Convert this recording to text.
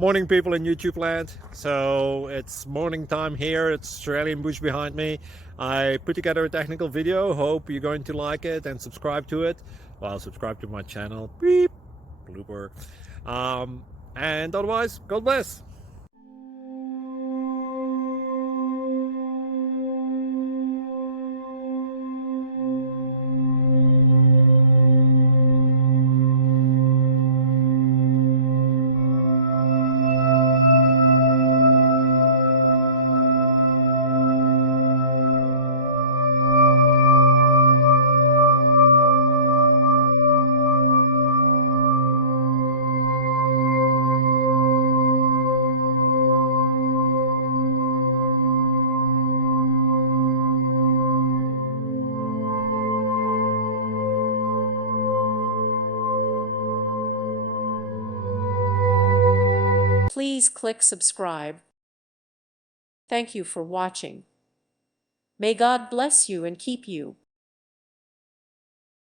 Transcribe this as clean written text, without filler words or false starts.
Morning, people in YouTube land. So it's morning time here. It's Australian bush behind me. I put together a technical video. Hope you're going to like it and subscribe to it. Well, subscribe to my channel. Beep. Blooper. And otherwise, God bless. Please click subscribe. Thank you for watching. May God bless you and keep you.